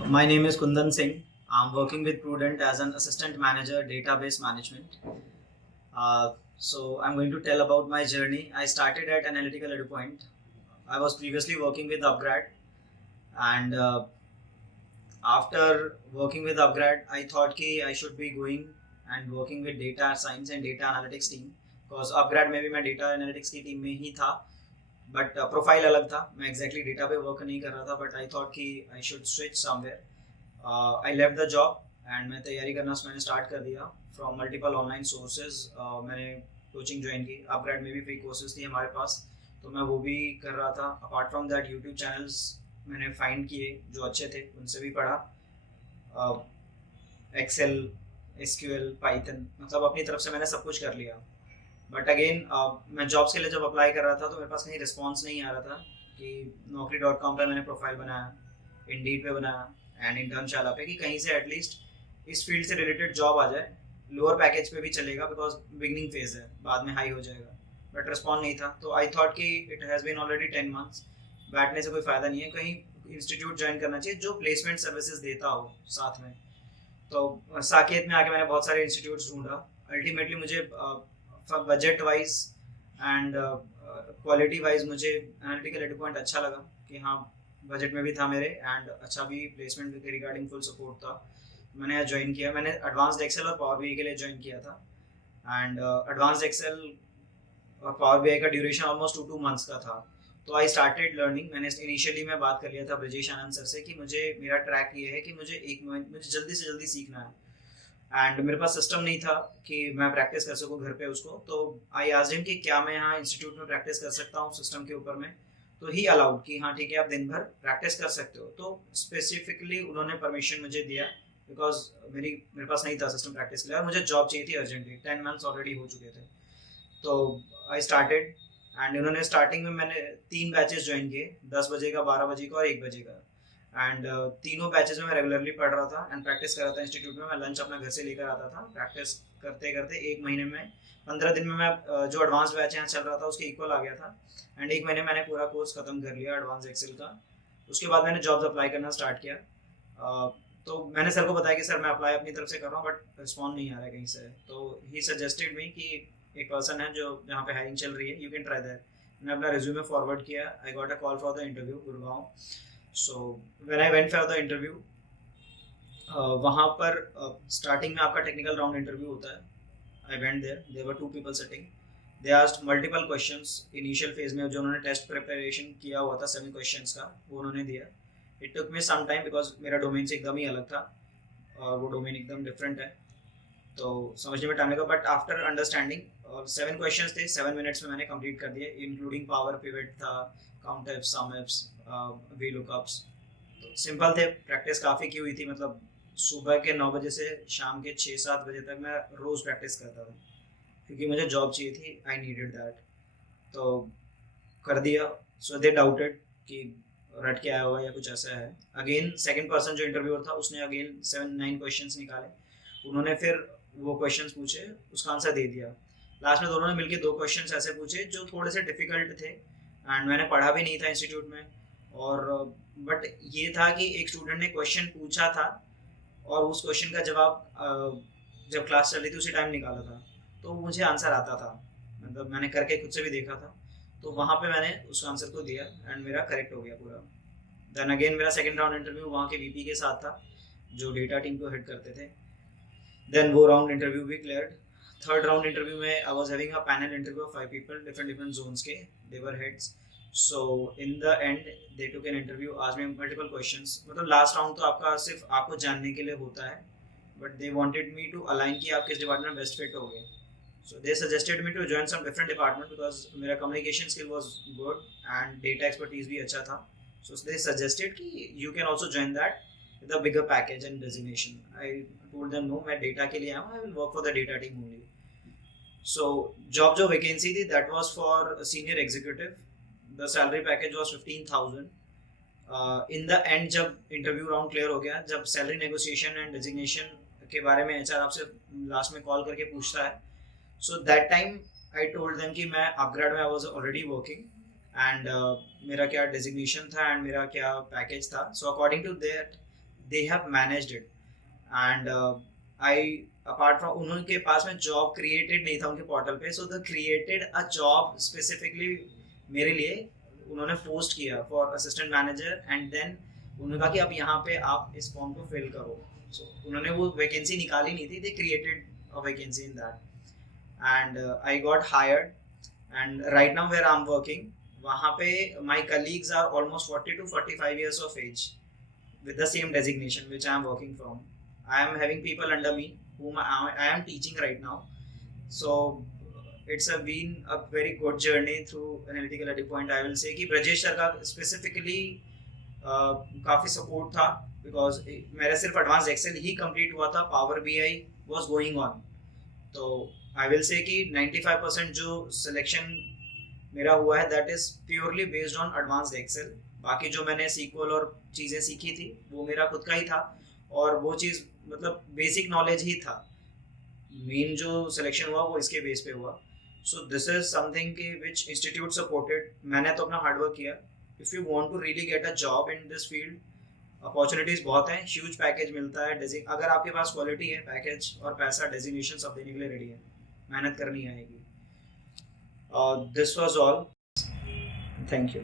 My name is Kundan Singh. I'm working with Prudent as an assistant manager, database management. So I'm going to tell about my journey. I started at Analytical EduPoint. I was previously working with Upgrad, and after working with Upgrad, I thought कि I should be going and working with data science and data analytics team. Because Upgrad में भी मैं data analytics की team में ही था, but profile अलग था. मैं एग्जैक्टली डेटा पे वर्क नहीं कर रहा था, बट आई थॉट कि I should switch somewhere. I left the job and मैं तैयारी करना मैंने स्टार्ट कर दिया फ्रॉम मल्टीपल ऑनलाइन सोर्सेज. मैंने कोचिंग ज्वाइन की. अपग्रेड में भी फ्री कोर्सेज थी हमारे पास, तो मैं वो भी कर रहा था. Apart from that YouTube channels मैंने फाइंड किए जो अच्छे थे, उनसे भी पढ़ा. एक्सेल, एसक्यूएल, पाइथन, मतलब अपनी तरफ से मैंने सब कुछ कर लिया. बट अगेन मैं जॉब्स के लिए जब अप्लाई कर रहा था तो मेरे पास कहीं रिस्पॉन्स नहीं आ रहा था. कि naukri.com पे मैंने प्रोफाइल बनाया, इंडीड पे बनाया एंड इंटर्नशाला पे, कि कहीं से एटलीस्ट इस फील्ड से रिलेटेड जॉब आ जाए. लोअर पैकेज पे भी चलेगा बिकॉज बिगनिंग फेज है, बाद में हाई हो जाएगा. बट रिस्पॉन्स नहीं था, तो आई थॉट कि it has been already 10 months, बैठने से कोई फ़ायदा नहीं है, कहीं इंस्टीट्यूट ज्वाइन करना चाहिए जो प्लेसमेंट सर्विसेज देता हो साथ में. तो साकेत में आके मैंने बहुत सारे इंस्टीट्यूट्स ढूंढा. अल्टीमेटली मुझे budget wise and quality wise मुझे एनालिटिकल एडुपॉइंट अच्छा लगा कि हाँ, बजट में भी था मेरे एंड अच्छा भी प्लेसमेंट के रिगार्डिंग फुल सपोर्ट था. मैंने यहाँ ज्वाइन किया. मैंने एडवांस्ड एक्सेल और पावर बीआई के लिए ज्वाइन किया था. एंड एडवांस्ड एक्सेल और पावर बीआई का ड्यूरेशन ऑलमोस्ट 2 months का था. तो आई स्टार्टेड लर्निंग. मैंने इनिशियली मैं बात कर लिया था ब्रजेश आनंद सर से कि मुझे मेरा ट्रैक ये है कि मुझे जल्दी से जल्दी सीखना है. एंड मेरे पास सिस्टम नहीं था कि मैं प्रैक्टिस कर सकूँ घर पे उसको. तो आई आस्क्ड हिम कि क्या मैं यहाँ इंस्टीट्यूट में प्रैक्टिस कर सकता हूँ सिस्टम के ऊपर में. तो ही अलाउड कि हाँ ठीक है, आप दिन भर प्रैक्टिस कर सकते हो. तो स्पेसिफिकली उन्होंने परमिशन मुझे दिया बिकॉज मेरे पास नहीं था सिस्टम प्रैक्टिस के लिए और मुझे जॉब चाहिए थी अर्जेंटली. 10 months ऑलरेडी हो चुके थे. तो आई स्टार्टेड एंड उन्होंने स्टार्टिंग में मैंने 3 बैचेस ज्वाइन किए, 10 बजे का, 12 बजे का और 1 बजे का. एंड तीनों बैचेस में मैं रेगुलरली पढ़ रहा था एंड प्रैक्टिस कर रहा था इंस्टीट्यूट में. मैं लंच अपना घर से लेकर आता था. प्रैक्टिस करते करते 1 महीने में, 15 दिन में मैं जो एडवांस बैच यहाँ चल रहा था उसके इक्वल आ गया था. एंड 1 महीने मैंने पूरा कोर्स खत्म कर लिया एडवांस एक्सेल का. उसके बाद मैंने जॉब्स अप्लाई करना स्टार्ट किया. तो मैंने सर को बताया कि सर मैं अप्लाई अपनी तरफ से कर रहा हूँ बट रिस्पॉन्स नहीं आ रहा है कहीं से. तो ही सजेस्टेड मी कि एक पर्सन है जो जहाँ पे हायरिंग चल रही है, यू कैन ट्राई दैट. मैंने अपना रिज्यूमे फॉरवर्ड किया. I got a call for the interview Gurgaon. So when I went for the interview, वहाँ पर स्टार्टिंग में आपका टेक्निकल राउंड इंटरव्यू होता है. I went there, there were 2 people sitting. They asked multiple questions. Initial phase में जो उन्होंने test preparation किया हुआ था 7 questions का, वो उन्होंने दिया. It took me some time because मेरा डोमेन से एकदम ही अलग था और वो डोमेन एकदम डिफरेंट है, तो समझने में टाइम लगा. बट आफ्टर अंडरस्टैंडिंग, 7 questions थे, 7 minutes में मैंने कंप्लीट कर दिए. इंक्लूडिंग पावर पिवट था, countifs, sumifs, vlookups. तो सिंपल थे. प्रैक्टिस काफ़ी की हुई थी, मतलब सुबह के 9 बजे से शाम के 6-7 बजे तक मैं रोज़ प्रैक्टिस करता था क्योंकि मुझे जॉब चाहिए थी. I needed that. तो कर दिया. सो दे डाउटेड कि रट के आया होगा या कुछ ऐसा है. अगेन सेकंड पर्सन जो इंटरव्यूअर था उसने अगेन 7-9 questions निकाले. उन्होंने फिर वो क्वेश्चंस पूछे, उसका आंसर दे दिया. लास्ट में दोनों ने मिलके 2 questions ऐसे पूछे जो थोड़े से डिफिकल्ट थे एंड मैंने पढ़ा भी नहीं था इंस्टीट्यूट में. और बट ये था कि एक स्टूडेंट ने क्वेश्चन पूछा था और उस क्वेश्चन का जवाब जब क्लास चल रही थी उसी टाइम निकाला था, तो मुझे आंसर आता था. मतलब मैंने करके खुद से भी देखा था. तो वहाँ पे मैंने उस आंसर को दिया एंड मेरा करेक्ट हो गया पूरा. देन अगेन मेरा सेकंड राउंड इंटरव्यू वहाँ के वीपी के साथ था जो डेटा टीम को हेड करते थे. देन वो राउंड इंटरव्यू भी क्लियर. थर्ड राउंड इंटरव्यू में I was having a panel interview of 5 people, different different zones के. They were heads. So in the end they took an interview, आज में multiple questions. मतलब last round तो आपका सिर्फ आपको जानने के लिए होता है, but they wanted me to align कि आप किस डिपार्टमेंट में बेस्ट फिट होगे. So they suggested me to join some different department because मेरा communication skill was good and data expertise भी अच्छा था. सो दे सजेस्टेड कि you can also join that with a bigger package and designation. I told them no, मैं data के लिए आया हूँ, I will work for the data team only. So job जो वैकेंसी थी that was for senior executive. The salary package was 15,000. In the end जब interview round clear हो गया, जब सैलरी नेगोशिएशन एंड डेजिग्नेशन के बारे में एचआर आपसे लास्ट में कॉल करके पूछता है, so that time I told them कि मैं अपग्रेड में I was already working and मेरा क्या डेजिग्नेशन था एंड मेरा क्या पैकेज था. So according to that they have managed it and I apart from उनके पास में जॉब क्रिएटेड नहीं था उनके पोर्टल पे, so the created a job specifically मेरे लिए, उन्होंने पोस्ट किया for assistant manager and then उन्होंने कहा कि अब यहाँ पे आप इस फॉर्म को फिल करो। सो उन्होंने वो वैकेंसी निकाली नहीं थी, they created a vacancy in that and I got hired and right now where I am working, वहाँ पे my colleagues are almost 40 to 45 years of age with the same designation which I am working from. I am having people under me whom I am teaching right now. So it's been a very good journey through Analytical Eddy Point. I will say कि Brajesh sir का specifically काफ़ी support था, because मेरा सिर्फ advance Excel ही complete हुआ था, power BI was going on. तो I will say कि 95% जो सिलेक्शन मेरा हुआ है that is purely based on advanced Excel. बाकी जो मैंने सीक्वल और चीज़ें सीखी थी वो मेरा खुद का ही था, और वो चीज़ मतलब बेसिक नॉलेज ही था। मेन जो सिलेक्शन हुआ वो इसके बेस पे हुआ। सो दिस इज समथिंग कि विच इंस्टीट्यूट सपोर्टेड। मैंने तो अपना हार्डवर्क किया। If you want to really get a job in this field, opportunities बहुत हैं, ह्यूज पैकेज मिलता है। अगर आपके पास क्वालिटी है, पैकेज और पैसा डेजिग्नेशन सब देने के लिए रेडी है, मेहनत करनी आएगी। This was all, thank you.